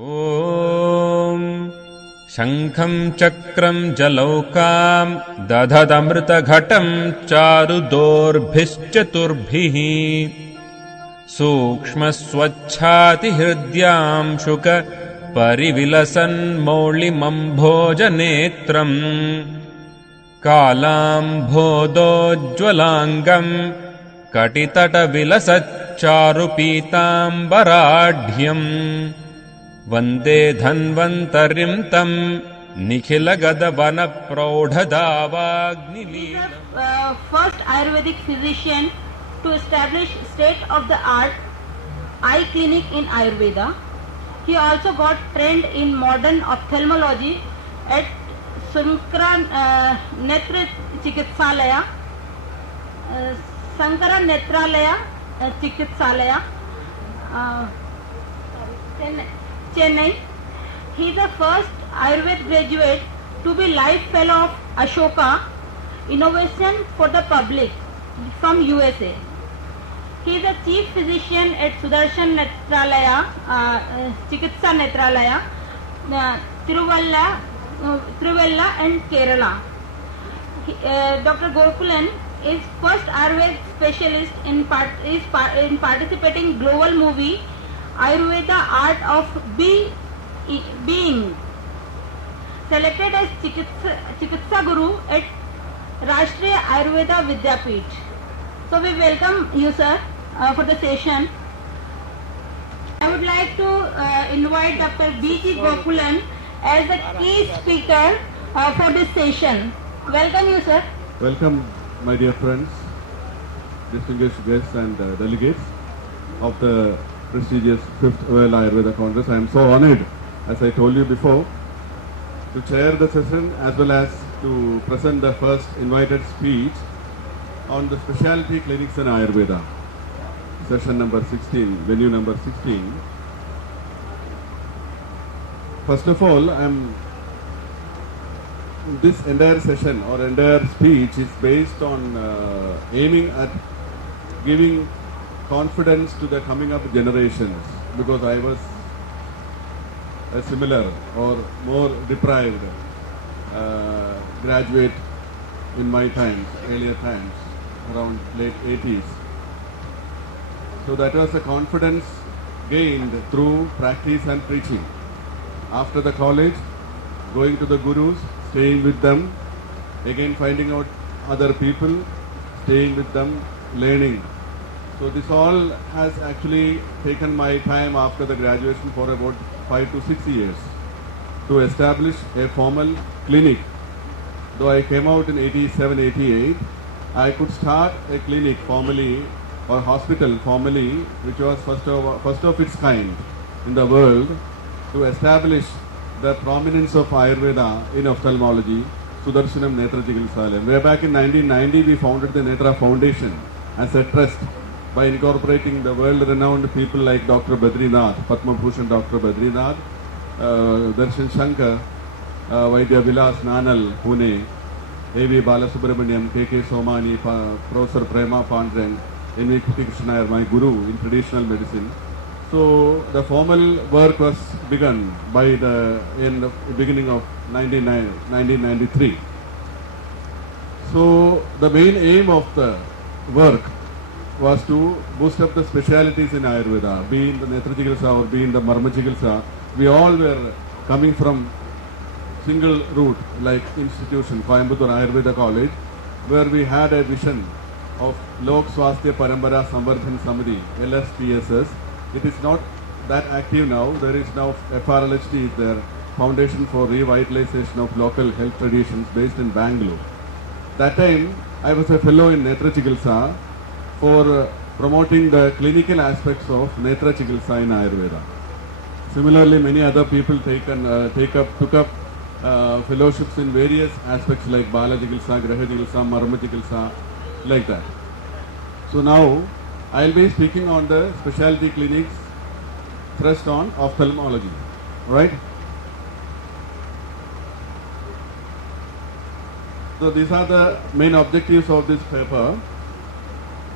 ॐ शङ्खं चक्रं जलौकां दधदमृतघटं चारुदोर्भिश्चतुर्भिः सूक्ष्मस्वच्छातिहृद्यां शुक परिविलसन्मौळिमम्भोजनेत्रम् कालाम्भोदोज्ज्वलाङ्गं कटितटविलसच्चारुपीताम्बराढ्यम् वन्दे धन्वन्तरिं तं निखिलगदवनप्रौढदावाग्निलीलम्. First Ayurvedic physician to establish state-of-the-art eye clinic in Ayurveda. He also got trained in modern ophthalmology at Sankara Netra Chikitsalaya, Sankara Netralaya Chikitsalaya, Chennai. He is the first Ayurveda graduate to be life fellow of Ashoka Innovation for the Public from USA. He is the chief physician at Sudarshan Netralaya, Chikitsa Netralaya, Tiruvalla and Kerala. Dr. Gokulan is first Ayurveda specialist in participating global movie Ayurveda Art of Being, selected as Chikitsa Guru at Rashtriya Ayurveda Vidyapeeth. So we welcome you, sir, for the session. I would like to invite Dr. B.G. Gokulan as the key speaker for this session. Welcome you, sir. Welcome, my dear friends, distinguished guests and delegates of the prestigious 5th World Ayurveda Congress. I am so honored, as I told you before, to chair the session as well as to present the first invited speech on the specialty clinics in Ayurveda, session number 16, venue number 16. First of all, this entire session or entire speech is based on aiming at giving confidence to the coming up generations, because I was a similar or more deprived graduate in my times, earlier times, around late 80s. So that was a confidence gained through practice and preaching. After the college, going to the gurus, staying with them, again finding out other people, staying with them, learning. So this all has actually taken my time after the graduation for about 5 to 6 years to establish a formal clinic. Though I came out in 87, 88, I could start a clinic formally or hospital formally, which was first of its kind in the world, to establish the prominence of Ayurveda in ophthalmology, Sudarshanam Netra Chikitsalayam. Way back in 1990, we founded the Netra Foundation as a trust by incorporating the world-renowned people like Dr. Badrinath, Padma Bhushan Dr. Badrinath, Darshan Shankar, Vaidya Vilas Nanal, Pune, A.V. Balasubramaniam, K.K. Somani, Professor Prema Pandren, N.V. Krishna are my guru in traditional medicine. So the formal work was begun by the beginning of 1993. So the main aim of the work was to boost up the specialities in Ayurveda, be in the Netra Chikitsa or be in the Marma Chikitsa. We all were coming from single route like institution, Coimbatore Ayurveda College, where we had a vision of Lok Swasthya Parambara Samvardhan Samiti, LSPSS. It is not that active now. There is now FRLHT is there, Foundation for Revitalization of Local Health Traditions, based in Bangalore. That time, I was a fellow in Netra Chikitsa for promoting the clinical aspects of Netra Chikitsa in Ayurveda. Similarly, many other people took up fellowships in various aspects like Bala Chikitsa, Graha Chikitsa, Marma Chikitsa, like that. So now, I will be speaking on the specialty clinics thrust on ophthalmology, right? So these are the main objectives of this paper.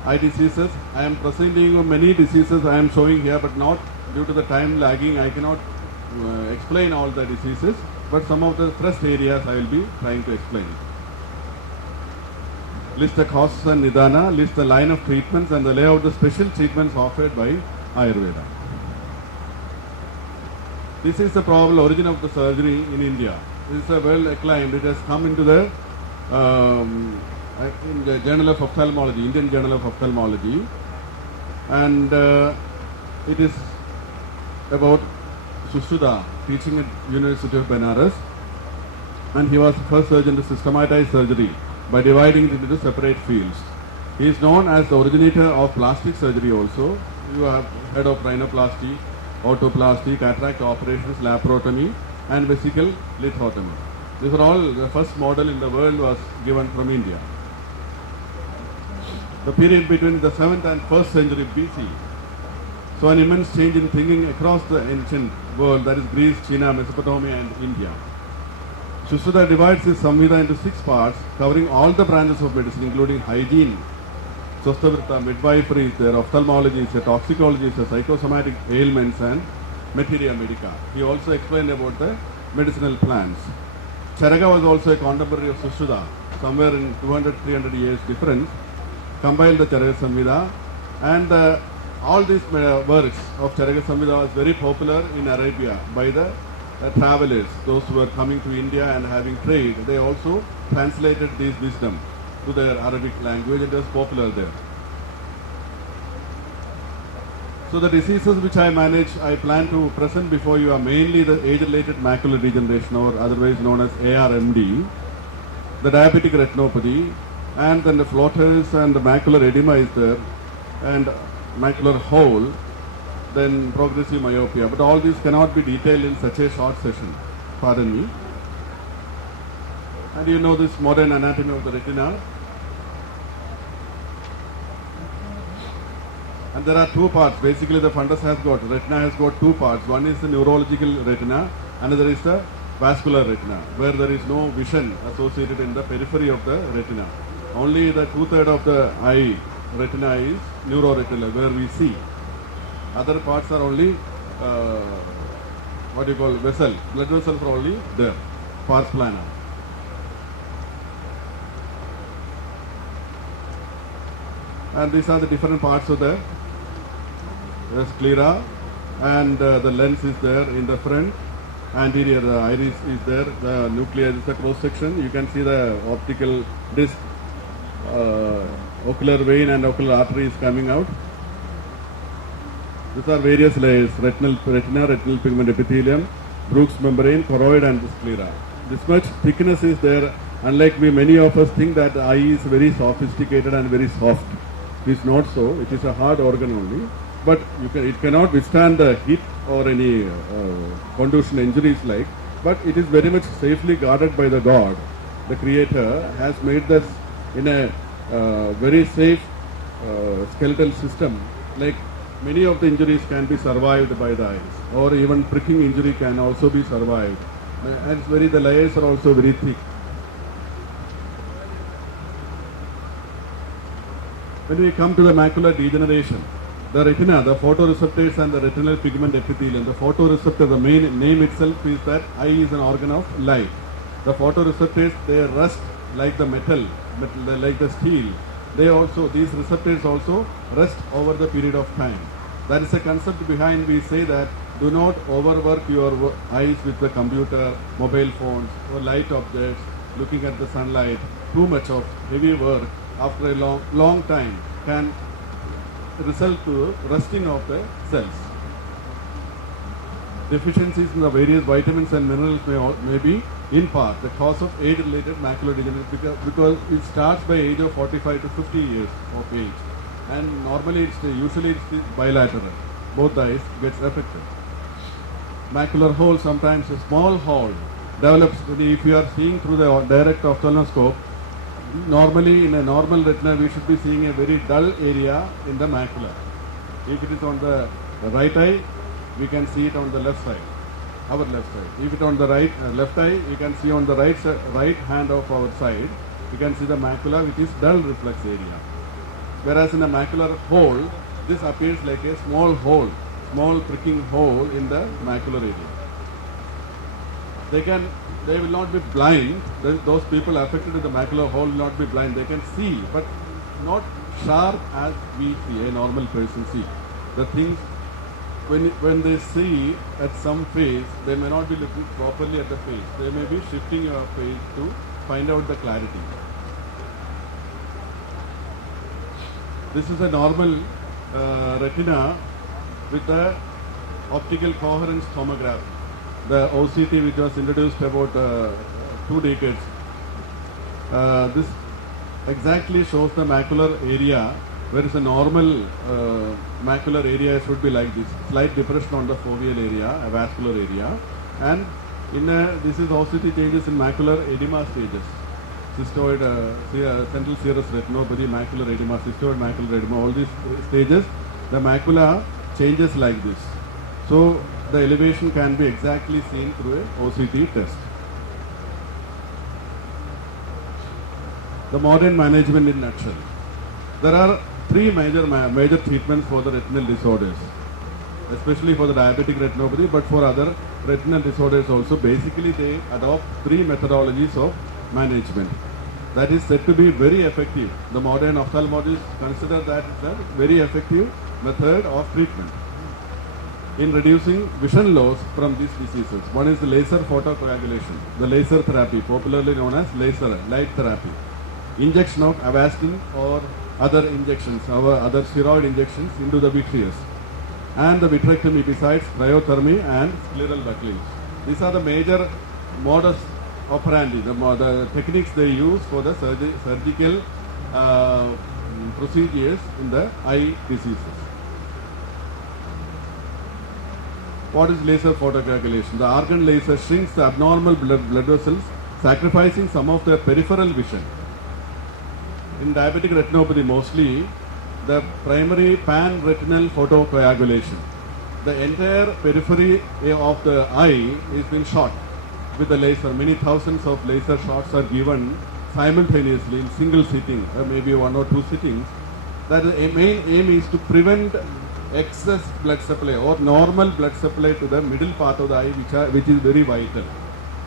Eye diseases. I am presenting you many diseases I am showing here, but not due to the time lagging. I cannot explain all the diseases, but some of the thrust areas I will be trying to explain. List the causes and nidana, list the line of treatments and the lay out the special treatments offered by Ayurveda. This is the probable origin of the surgery in India. This is a well acclaimed. It has come into the in the Journal of Ophthalmology, Indian Journal of Ophthalmology, and it is about Sushruta teaching at University of Benares, and he was the first surgeon to systematize surgery by dividing it into separate fields. He is known as the originator of plastic surgery also. You have heard of rhinoplasty, autoplasty, cataract operations, laparotomy and vesical lithotomy. These are all the first model in the world was given from India. The period between the 7th and 1st century BC saw an immense change in thinking across the ancient world, that is Greece, China, Mesopotamia and India. Sushruta divides his Samhita into 6 parts, covering all the branches of medicine, including hygiene, Swastavrita, midwifery is there, ophthalmology is there, toxicology is there, psychosomatic ailments and materia medica. He also explained about the medicinal plants. Charaka was also a contemporary of Sushruta, somewhere in 200-300 years difference, compiled the Charaka Samhita, and all these works of Charaka Samhita was very popular in Arabia by the travelers, those who were coming to India and having trade. They also translated this wisdom to their Arabic language and it was popular there. So the diseases which I plan to present before you are mainly the age-related macular degeneration, or otherwise known as ARMD, the diabetic retinopathy, and then the floaters and the macular edema is there, and macular hole, then progressive myopia. But all these cannot be detailed in such a short session. Pardon me. And you know this modern anatomy of the retina. And there are 2 parts. Basically the retina has got 2 parts. One is the neurological retina, another is the vascular retina, where there is no vision associated in the periphery of the retina. Only the 2/3 of the eye retina is neuroretinal, where we see. Other parts are only what you call vessel, blood vessels are only there, pars plana. And these are the different parts of the sclera, and the lens is there in the front, anterior iris is there, the nucleus is the cross section. You can see the optical disc, ocular vein and ocular artery is coming out. These are various layers: retina, retinal pigment epithelium, Bruch's membrane, choroid and the sclera. This much thickness is there. Unlike many of us think that the eye is very sophisticated and very soft. It is not so. It is a hard organ only. But it cannot withstand the heat or any contusion injuries like. But it is very much safely guarded by the God. The Creator has made this in a very safe skeletal system. Like many of the injuries can be survived by the eyes, or even pricking injury can also be survived. And the layers are also very thick. When we come to the macular degeneration, the retina, the photoreceptors and the retinal pigment epithelium. The photoreceptor, the main name itself is that eye is an organ of light. The photoreceptors, they rust like the metal, like the steel. These receptors also rest over the period of time. That is a concept behind we say that do not overwork your eyes with the computer, mobile phones or light objects, looking at the sunlight. Too much of heavy work after a long time can result to rusting of the cells. Deficiencies in the various vitamins and minerals may be in part the cause of age-related macular degeneration, because it starts by age of 45 to 50 years of age, and normally usually it's bilateral. Both the eyes gets affected. Macular hole, sometimes a small hole develops if you are seeing through the direct ophthalmoscope. Normally in a normal retina we should be seeing a very dull area in the macula. If it is on the right eye, we can see it on the left side, our left side. If it on the left eye, you can see on the right hand of our side, you can see the macula which is dull reflex area. Whereas in a macular hole, this appears like a small hole, small pricking hole in the macular area. they will not be blind. Those people affected with the macular hole will not be blind. They can see, but not sharp as we see, a normal person see. The things, when they see at some face, they may not be looking properly at the face. They may be shifting your face to find out the clarity. This is a normal retina with the optical coherence tomograph, the OCT which was introduced about 2 decades. This exactly shows the macular area, whereas a normal macular area should be like this, slight depression on the foveal area, a vascular area, and this is OCT changes in macular edema stages. Cystoid, central serous retinopathy, macular edema, cystoid macular edema, all these stages, the macula changes like this. So the elevation can be exactly seen through a OCT test. The modern management in nutshell. There are 3 major treatments for the retinal disorders, especially for the diabetic retinopathy, but for other retinal disorders also. Basically, they adopt 3 methodologies of management. That is said to be very effective. The modern ophthalmologists consider that it's a very effective method of treatment in reducing vision loss from these diseases. One is the laser photocoagulation, the laser therapy, popularly known as laser light therapy. Injection of Avastin or other injections, other steroid injections into the vitreous, and the vitrectomy besides cryothermy and scleral buckling. These are the major modus operandi, the techniques they use for the surgical procedures in the eye diseases. What is laser photocoagulation? The argon laser shrinks the abnormal blood vessels, sacrificing some of their peripheral vision. In diabetic retinopathy mostly, the primary pan-retinal photocoagulation. The entire periphery of the eye is being shot with the laser. Many thousands of laser shots are given simultaneously in single sitting, maybe 1 or 2 sittings. That the main aim is to prevent excess blood supply or normal blood supply to the middle part of the eye, which is very vital,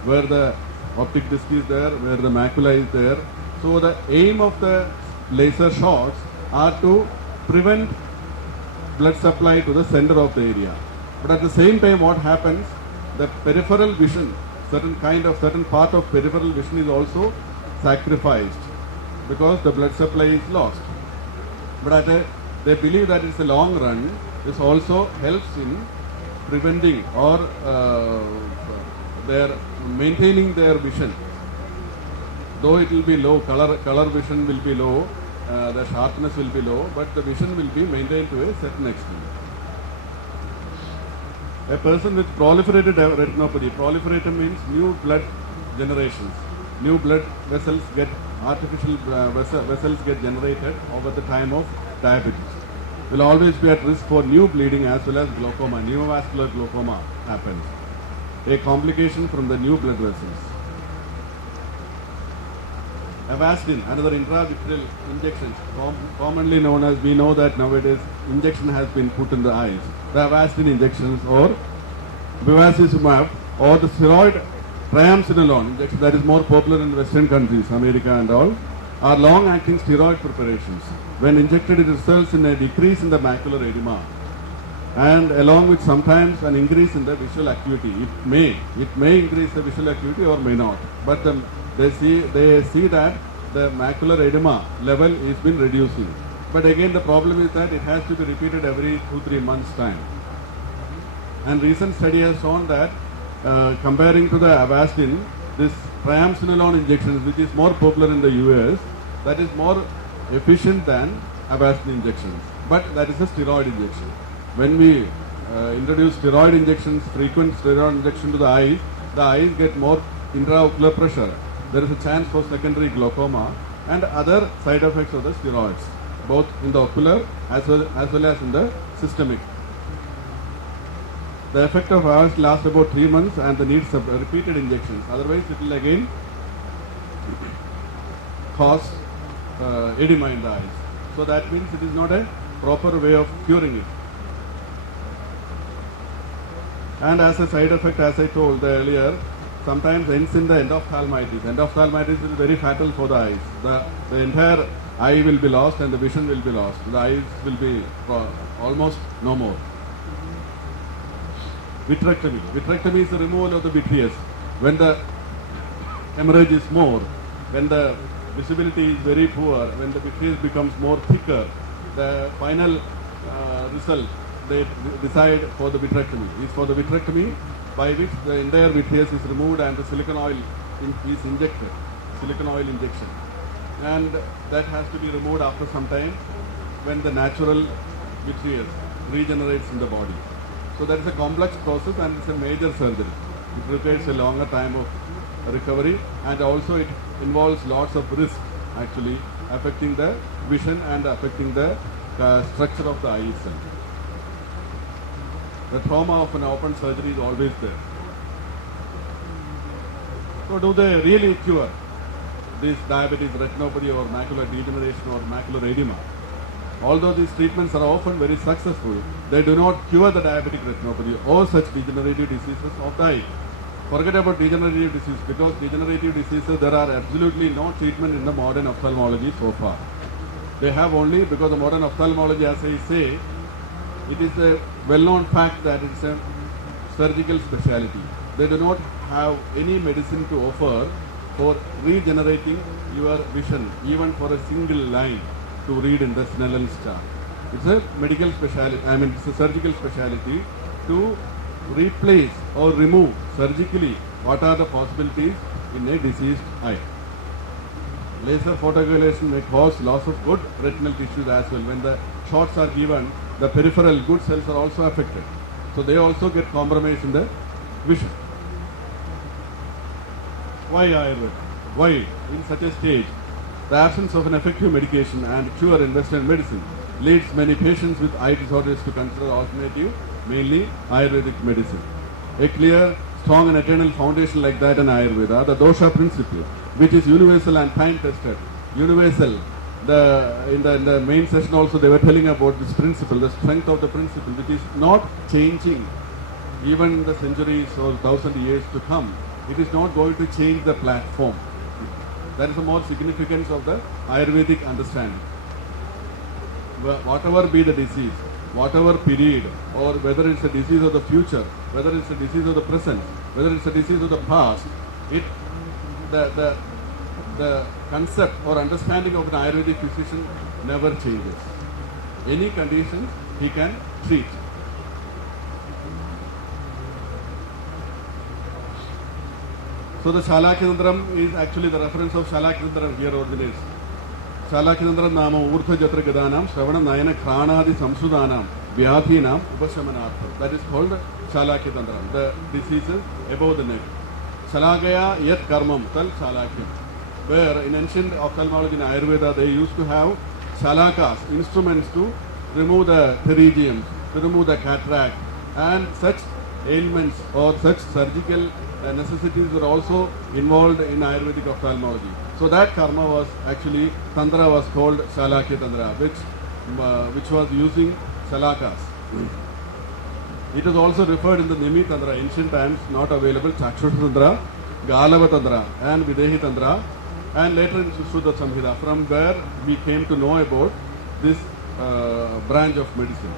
where the optic disc is there, where the macula is there. So the aim of the laser shots are to prevent blood supply to the center of the area. But at the same time, what happens? The peripheral vision, certain part of peripheral vision is also sacrificed because the blood supply is lost. But they believe that it's a long run. This also helps in preventing or maintaining their vision. Though it will be low, color vision will be low, the sharpness will be low, but the vision will be maintained to a certain extent. A person with proliferated retinopathy, proliferated means new blood generations, new blood vessels get, artificial vessels get generated over the time of diabetes, will always be at risk for new bleeding as well as glaucoma. Neovascular glaucoma happens, a complication from the new blood vessels. Avastin, another intravitreal injection, commonly known as, we know that nowadays injection has been put in the eyes. The Avastin injections or bevacizumab or the steroid triamcinolone injection that is more popular in Western countries, America and all, are long-acting steroid preparations. When injected, it results in a decrease in the macular edema and along with sometimes an increase in the visual acuity. It may increase the visual acuity or may not, but they see that the macular edema level is been reducing. But again, the problem is that it has to be repeated every 2-3 months time. And recent study has shown that comparing to the Avastin, this triamcinolone injections, which is more popular in the US, that is more efficient than Avastin injections. But that is a steroid injection. When we introduce steroid injections, frequent steroid injection to the eyes get more intraocular pressure. There is a chance for secondary glaucoma and other side effects of the steroids, both in the ocular as well as in the systemic. The effect of Avastin lasts about 3 months and the needs of repeated injections. Otherwise, it will again cause edema in the eyes. So that means it is not a proper way of curing it. And as a side effect, as I told earlier, sometimes ends in the endophthalmitis. Endophthalmitis is very fatal for the eyes. The entire eye will be lost and the vision will be lost. The eyes will be almost no more. Vitrectomy. Vitrectomy is the removal of the vitreous. When the hemorrhage is more, when the visibility is very poor, when the vitreous becomes more thicker, the final result they decide for the vitrectomy is for the vitrectomy, by which the entire vitreous is removed and the silicon oil is injected, silicon oil injection, and that has to be removed after some time when the natural vitreous regenerates in the body. So that is a complex process and it's a major surgery. It requires a longer time of recovery, and also it involves lots of risk actually affecting the vision and affecting the structure of the eye itself. The trauma of an open surgery is always there. So do they really cure this diabetes retinopathy or macular degeneration or macular edema? Although these treatments are often very successful, they do not cure the diabetic retinopathy or such degenerative diseases of the eye. Forget about degenerative disease, because degenerative diseases there are absolutely no treatment in the modern ophthalmology so far. They have only, because the modern ophthalmology, as I say, it is a well-known fact that it's a surgical specialty. They do not have any medicine to offer for regenerating your vision, even for a single line to read in the Snellen's chart. It's a medical specialty, it's a surgical specialty to replace or remove surgically what are the possibilities in a diseased eye. Laser photocoagulation may cause loss of good retinal tissues as well. When the shots are given, the peripheral good cells are also affected. So they also get compromised in the vision. Why Ayurveda? Why in such a stage? The absence of an effective medication and cure in Western medicine leads many patients with eye disorders to consider alternative, mainly Ayurvedic medicine. A clear, strong and eternal foundation like that in Ayurveda, the dosha principle, which is universal and time-tested. Universal. In the main session also they were telling about this principle, the strength of the principle, which is not changing even the centuries or 1,000 years to come. It is not going to change the platform. That is the more significance of the Ayurvedic understanding. Whatever be the disease, whatever period, or whether it's a disease of the future, whether it's a disease of the present, whether it's a disease of the past, the concept or understanding of an Ayurvedic physician never changes. Any condition he can treat. So the Shalakyantaram is actually the reference of Shalakyantaram here originates. Shalakyantaram nama urtha jatra gadanam shravana nayana kranadi samsudanam vyadhinam upashamanartham. That is called Shalakyantaram, the diseases above the neck. Shalagaya yat karmam tal Shalakyam. Where in ancient ophthalmology in Ayurveda they used to have shalakas, instruments to remove the pterygium, to remove the cataract, and such ailments or such surgical necessities were also involved in Ayurvedic ophthalmology. So that karma was actually, tantra was called Shalakya Tantra, which was using shalakas. It is also referred in the Nimi Tantra, ancient times not available, Chakshusha Tantra, Galava Tantra and Videhi Tantra, and later in Sushruta Samhita, from where we came to know about this branch of medicine.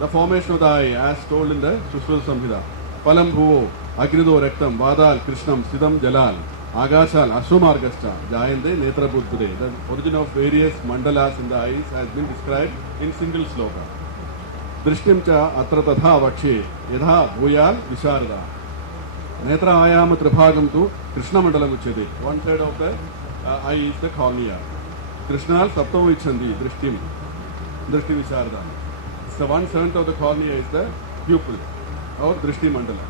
The formation of the eye, as told in the Sushruta Samhita. Palam Bhuvo, Agrido Rectum, Vadal, Krishnam, Sidam Jalal, Agashal, Ashwamargascha, Jayande, Netra Buddhade. The origin of various mandalas in the eyes has been described in single sloka. Drishtim cha atra tatha vakshe, yadha bhuyal visharada. Netra ayam tribhagam tu Krishna mandalam uchyate. 1/3 of the eye is the cornea. Krishna saptam vichandi, drishtim, drishti visharada. So 1/7 of the cornea is the pupil or drishti mandala.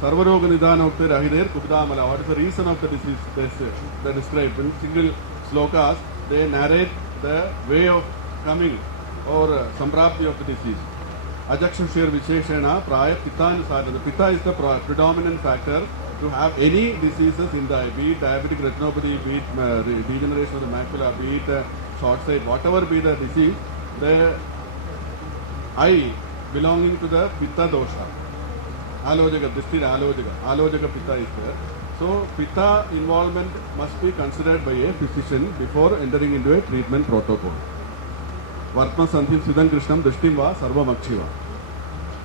Sarvaroga nidana ukte rahider kupdamala. What is the reason of the disease? They described in single slokas. They narrate the way of coming or samprapti of the disease. Ajakshashir Visheshana Praya Pitta. The Pitta is the predominant factor to have any diseases in the eye, be it diabetic retinopathy, be it degeneration of the macula, be it short sight, whatever be the disease, the eye belonging to the Pitta dosha. Alojaka, Drishti Alojaka Pitta is there. So Pitta involvement must be considered by a physician before entering into a treatment protocol. Vartma Sandhim Siddhan Krishnam Drishtim Va Sarvam Akshiva.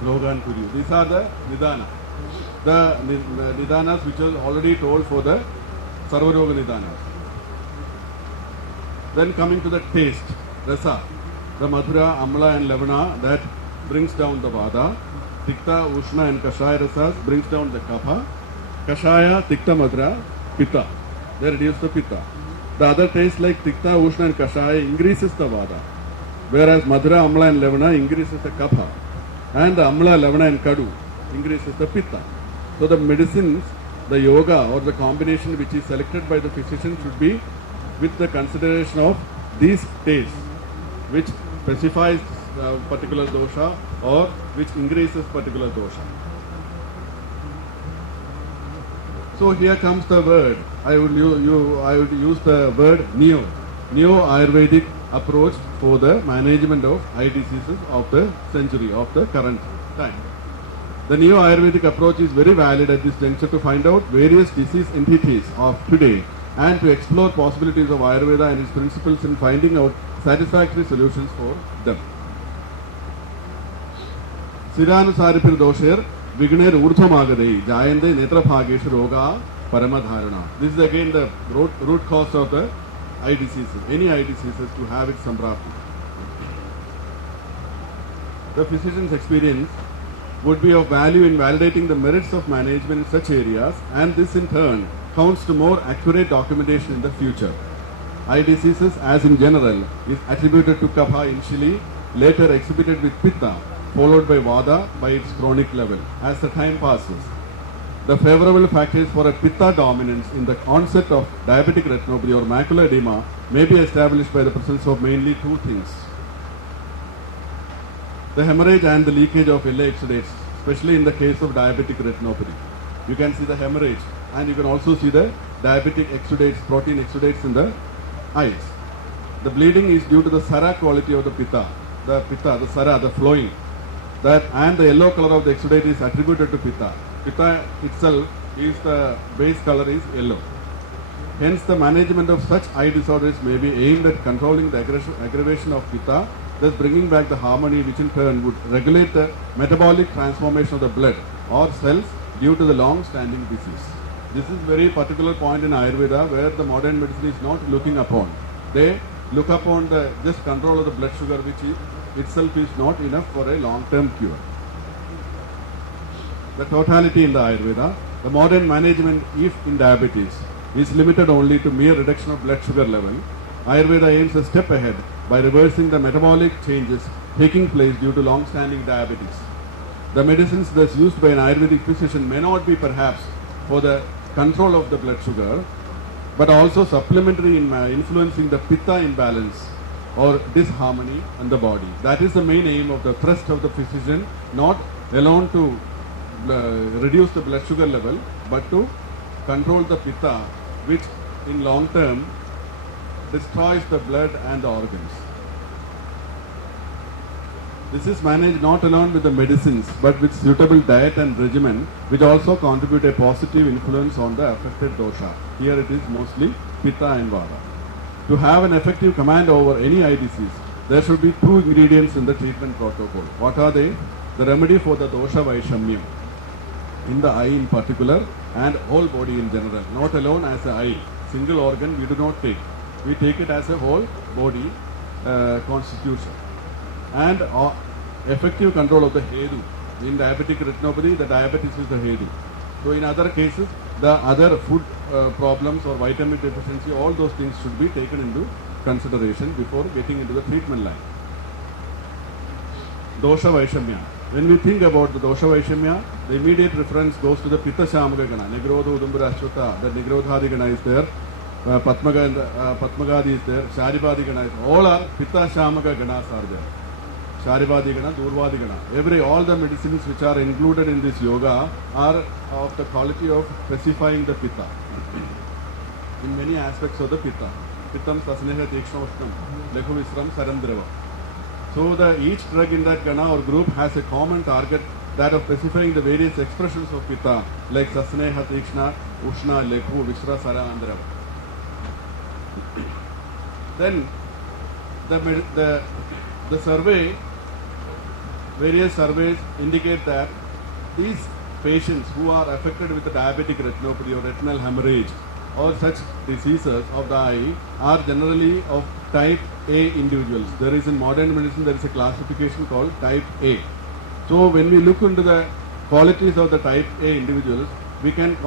Rogan Kuryu. These are the Nidana. The Nidanas which was already told for the Sarvaroga Nidanas. Then coming to the taste, Rasa. The Madhura, Amla and Lavana that brings down the Vada. Tikta, Ushna and Kashaya Rasas brings down the Kapha. Kashaya, Tikta, Madhura, Pitta. They reduce the Pitta. The other taste like Tikta, Ushna and Kashaya increases the Vada. Whereas Madhura, Amla and Lavana increases the Kapha. And the Amla, Lavana and Kadu increases the Pitta. So the medicines, the yoga or the combination which is selected by the physician should be with the consideration of these tastes, which specifies particular dosha or which increases particular dosha. So here comes the word. I would use the word neo Ayurvedic approach for the management of eye diseases of the century, of the current time. The neo Ayurvedic approach is very valid at this juncture to find out various disease entities of today and to explore possibilities of Ayurveda and its principles in finding out satisfactory solutions for them. Siranusaripir dosher vigner urdhvamagadei jayande netrabhageshu roga paramadharana. This is again the root cause of the eye diseases, any eye diseases to have its samprapti. The physician's experience would be of value in validating the merits of management in such areas, and this in turn counts to more accurate documentation in the future. Eye diseases, as in general, is attributed to Kapha initially, later exhibited with Pitta, followed by Vada by its chronic level. As the time passes, the favorable factors for a Pitta dominance in the onset of diabetic retinopathy or macular edema may be established by the presence of mainly two things: the hemorrhage and the leakage of LA exudates, especially in the case of diabetic retinopathy. You can see the hemorrhage and you can also see the diabetic exudates, protein exudates in the eyes. The bleeding is due to the Sara quality of the Pitta, the Sara, the flowing. That and the yellow color of the exudate is attributed to Pitta. Pitta itself is the base color is yellow. Hence the management of such eye disorders may be aimed at controlling the aggravation of Pitta, thus bringing back the harmony which in turn would regulate the metabolic transformation of the blood or cells due to the long-standing disease. This is very particular point in Ayurveda where the modern medicine is not looking upon. They look upon the just control of the blood sugar, which is itself is not enough for a long-term cure. The totality in the Ayurveda, the modern management, if in diabetes, is limited only to mere reduction of blood sugar level. Ayurveda aims a step ahead by reversing the metabolic changes taking place due to long-standing diabetes. The medicines thus used by an Ayurvedic physician may not be perhaps for the control of the blood sugar, but also supplementary in influencing the Pitta imbalance or disharmony in the body. That is the main aim of the thrust of the physician, not alone to reduce the blood sugar level, but to control the Pitta, which in long term destroys the blood and the organs. This is managed not alone with the medicines, but with suitable diet and regimen, which also contribute a positive influence on the affected dosha. Here it is mostly Pitta and Vata. To have an effective command over any eye disease, there should be two ingredients in the treatment protocol. What are they? The remedy for the dosha Vaishamyam, in the eye in particular and whole body in general, not alone as an eye. Single organ we do not take. We take it as a whole body constitution. And effective control of the Hedu. In diabetic retinopathy, the diabetes is the Hedu. So in other cases, the other food problems or vitamin deficiency, all those things should be taken into consideration before getting into the treatment line. Dosha Vaishamya. When we think about the Dosha Vaishamya, the immediate reference goes to the Pitta Shamaka Gana. Nigrodha Udumbara Ashwata, the Nigrodhadi Gana is there, Patmagadi is there, Sharibadi Gana is there. All are Pitta Shamaka Ganas are there. Sharibadi Gana, Durvadi Gana. All the medicines which are included in this yoga are of the quality of specifying the Pitta. In many aspects of the Pitta. Pittam Sasneha Tekshnoshtam, Lekhu Visram Sarandrava. So each drug in that gana or group has a common target, that of specifying the various expressions of pitta like sasneha, tikshna, ushna, lekhu, vishra, sara, andhra. Then the survey, various surveys indicate that these patients who are affected with the diabetic retinopathy or retinal hemorrhage or such diseases of the eye are generally of type A individuals. There is in modern medicine there is a classification called type A. So when we look into the qualities of the type A individuals, we can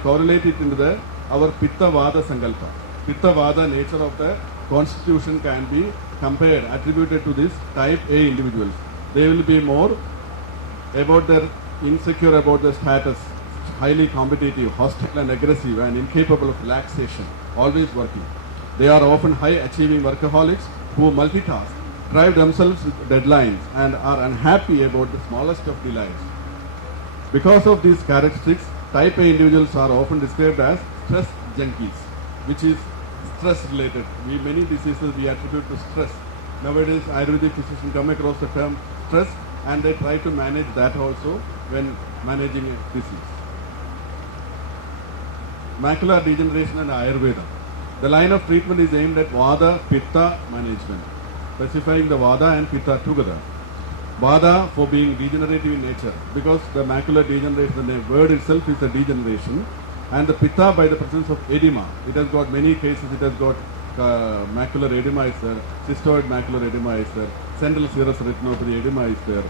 correlate it into our Pitta Vada Sankalpa. Pitta Vada nature of the constitution can be compared, attributed to this type A individuals. They will be more about their insecure about their status, highly competitive, hostile and aggressive and incapable of relaxation, always working. They are often high achieving workaholics who multitask, drive themselves with deadlines and are unhappy about the smallest of delights. Because of these characteristics, type A individuals are often described as stress junkies, which is stress related. Many diseases we attribute to stress. Nowadays, Ayurvedic physicians come across the term stress and they try to manage that also when managing a disease. Macular degeneration and Ayurveda. The line of treatment is aimed at Vada Pitta management, specifying the Vada and Pitta together. Vada for being degenerative in nature, because the macular degeneration, the word itself is a degeneration, and the Pitta by the presence of edema. It has got many cases, it has got macular edema is there, cystoid macular edema is there, central serous retinopathy edema is there,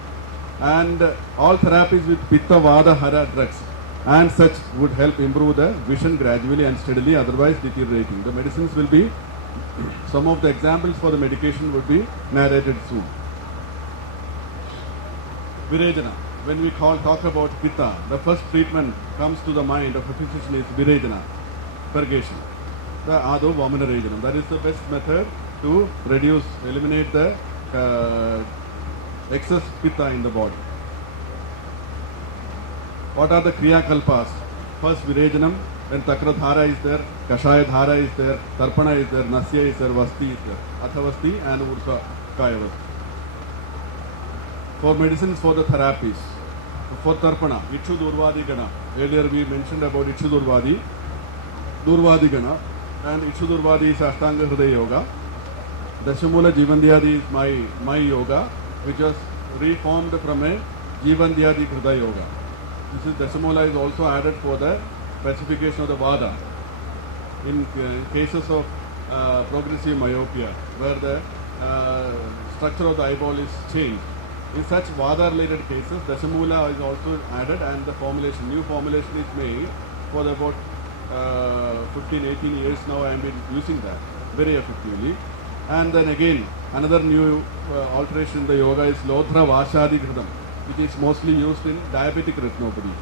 and all therapies with Pitta Vada Hara drugs and such would help improve the vision gradually and steadily, otherwise deteriorating. The medicines will be, some of the examples for the medication would be narrated soon. Virejana. When we talk about Pitta, the first treatment comes to the mind of a physician is Virejana, purgation. The Ado Vamana Rejanam. That is the best method to reduce, eliminate the excess Pitta in the body. What are the Kriya Kalpas? First Virejanam, then Takradhara is there, Kashaya Dhara is there, Tarpana is there, Nasya is there, Vasti is there, Athavasti and Ursa Kayavasti. For medicines, for the therapies, for Tarpana, Ichu Durvadi Gana. Earlier we mentioned about Ichu Durvadi Gana, and Ichu Durvadi is Ashtanga Hridaya Yoga. Dashamula Jivandhyadi is my yoga, which was reformed from a Jivandhyadi Hridaya Yoga. This is Dashamula is also added for the specification of the Vada. In cases of progressive myopia, where the structure of the eyeball is changed. In such Vada-related cases, Dashamula is also added, and the new formulation is made for about 15-18 years now. I have been using that very effectively. And then again, another new alteration in the yoga is Lothra Vashadi Ghridam, which is mostly used in diabetic retinopathy.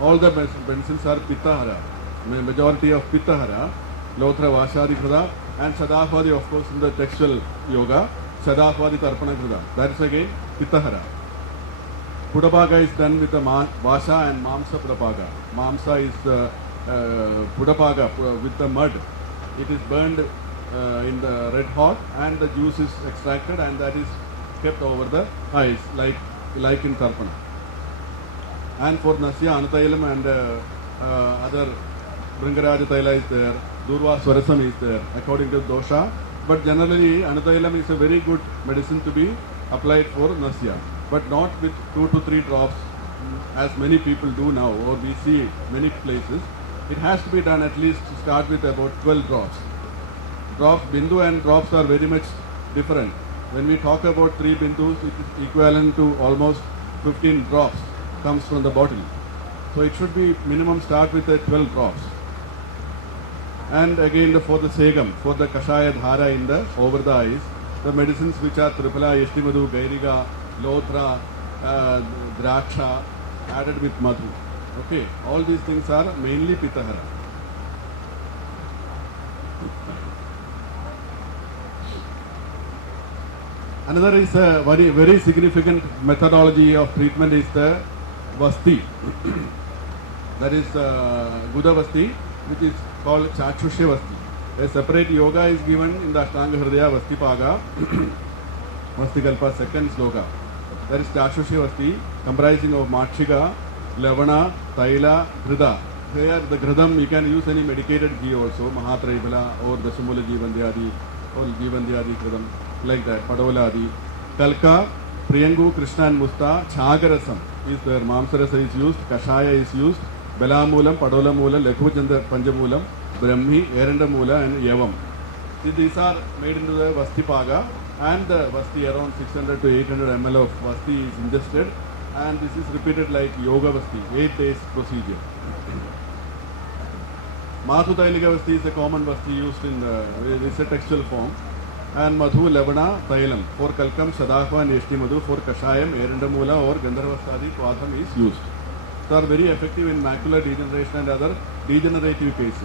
All the medicines are Pittahara, majority of Pittahara, Lothra Vashadi Ghridam, and Sadafadi, of course, in the textual yoga, Sadafadi Tarpana Ghridam. That is again Pittahara. Pudapaga is done with the Vasha and Mamsa Pudapaga. Mamsa is Pudapaga with the mud. It is burned in the red hot and the juice is extracted and that is kept over the eyes like in Tarpana. And for Nasya, Anutailam and other Bringaraja Taila is there, Durva Swarasam is there according to dosha. But generally Anutailam is a very good medicine to be applied for Nasya, but not with 2 to 3 drops as many people do now, or we see many places. It has to be done at least to start with about 12 drops. Bindu and drops are very much different. When we talk about 3 bindus, it is equivalent to almost 15 drops comes from the bottle. So it should be minimum start with 12 drops. And again for the segam, for the Kashaya Dhara in the over the eyes, the medicines which are Tripala, Yashtimadu, Gairiga, Lothra, Draksha added with Madhu. Okay, all these things are mainly Pittahara. Another is a very, very significant methodology of treatment is the Vasti. That is Guda Vasti, which is called Chachushya Vasti. A separate yoga is given in the Ashtanga Hridaya Vasti Paga. Vastikalpa second sloka. That is Chashushi Vasti, comprising of Makshika, Lavana, Taila, Ghrida. Here the Gridam, you can use any medicated ghee also, Mahatraibala or Dashamula Jivandyadi or Jivandyadi Gridam, like that, Padola Adi. Kalka, Priyangu, Krishna and Musta, Chagarasam is there, Mamsarasa is used, Kashaya is used, Belamulam, Padola Mula, Lekhujanda Panjamulam, Brahmi, Erandamula and Yavam. These are made into the Vasti Paga, and the Vasti around 600 to 800 ml of Vasti is ingested, and this is repeated like Yoga Vasti, 8 days procedure. Madhu-Tailika Vasti is a common Vasti used in it's a textual form, and Madhu, Lavana, Tailam for Kalkam, Shadakva and Yashti Madhu, for Kashayam, Erandamula or Gandharvastadi Twadham is used. They are very effective in macular degeneration and other degenerative cases.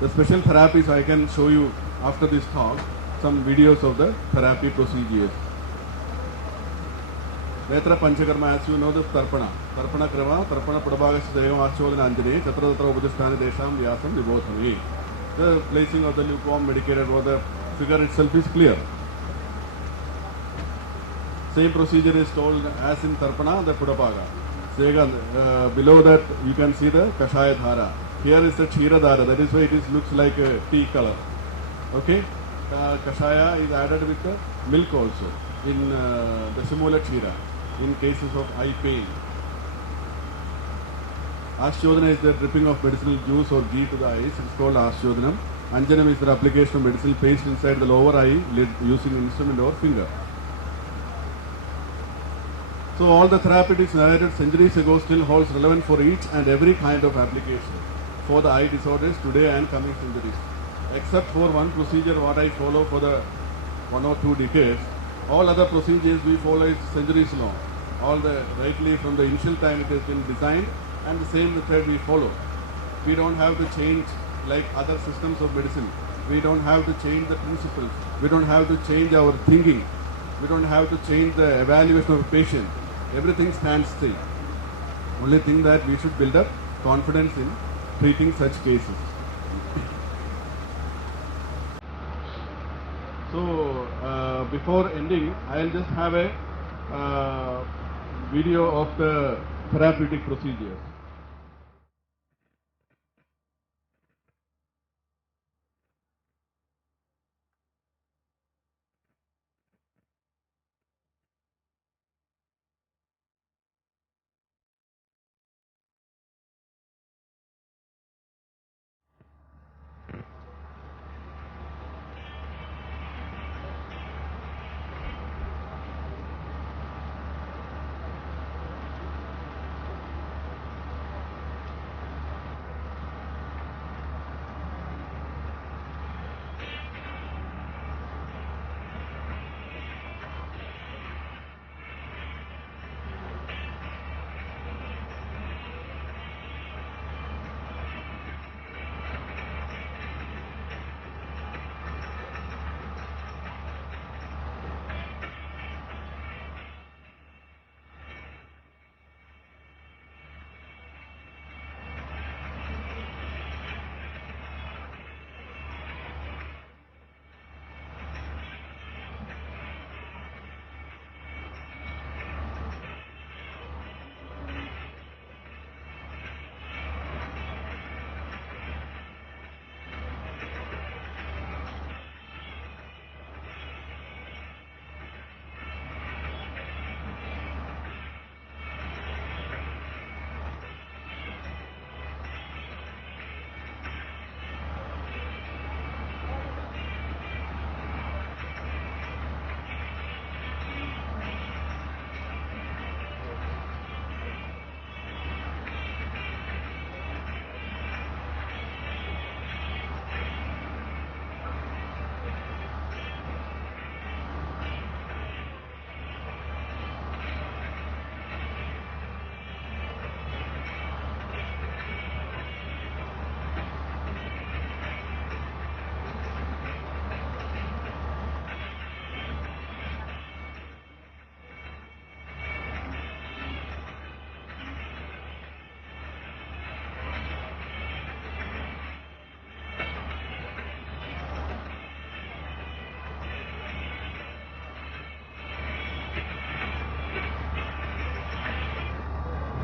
The special therapies I can show you after this talk, some videos of the therapy procedures. Netra Panchakarma, as you know, the Tarpana. Tarpana Krama, Tarpana Padabagas, Dayam Achodhan Anjane, Tatra Ubudistani Desham, Vyasam, Vibhothani. The placing of the lukewarm medicated or the figure itself is clear. Same procedure is told as in Tarpana, the Pudapaga. Below that you can see the Kashaya Dhara. Here is the Chira Dhara, that is why it looks like a tea color. Okay? Kashaya is added with the milk also in the Simula Chira in cases of eye pain. Ashodhana is the dripping of medicinal juice or ghee to the eyes. It is called Ashodhanam. Anjanam is the application of medicinal paste inside the lower eye lid using an instrument or finger. So all the therapeutics narrated centuries ago still holds relevant for each and every kind of application for the eye disorders today and coming centuries. Except for one procedure what I follow for the 1 or 2 decades, all other procedures we follow is centuries long. All the rightly from the initial time it has been designed, and the same method we follow. We don't have to change like other systems of medicine. We don't have to change the principles. We don't have to change our thinking. We don't have to change the evaluation of a patient. Everything stands still. Only thing that we should build up confidence in treating such cases. So before ending, I'll just have a video of the therapeutic procedures.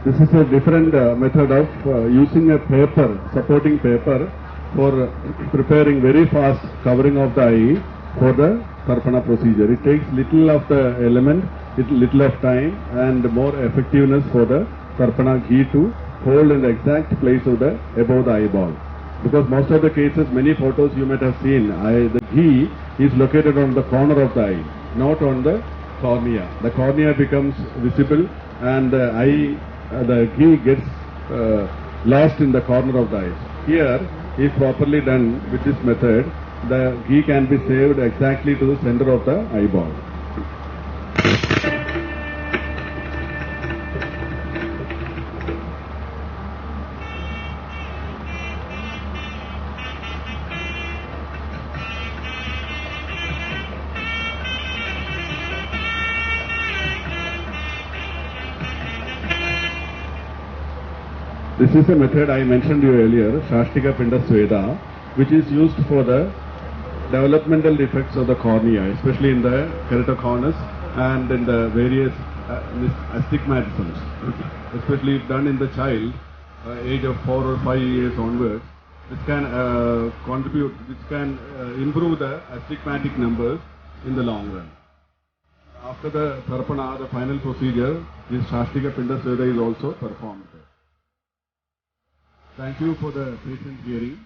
This is a different method of using a paper, supporting paper for preparing very fast covering of the eye for the Tarpana procedure. It takes little of the element, little of time and more effectiveness for the Tarpana ghee to hold in the exact place of the above the eyeball. Because most of the cases, many photos you might have seen, the ghee is located on the corner of the eye, not on the cornea. The cornea becomes visible and the ghee gets lost in the corner of the eye. Here, if properly done with this method, the ghee can be saved exactly to the center of the eyeball. This is a method I mentioned you earlier, Shastika Pinda Sweda, which is used for the developmental defects of the cornea, especially in the keratoconus and in the various astigmatisms, especially if done in the child, age of 4 or 5 years onwards. This can improve the astigmatic numbers in the long run. After the Tarpana, the final procedure, this Shastika Pinda Sweda is also performed. Thank you for the patient hearing.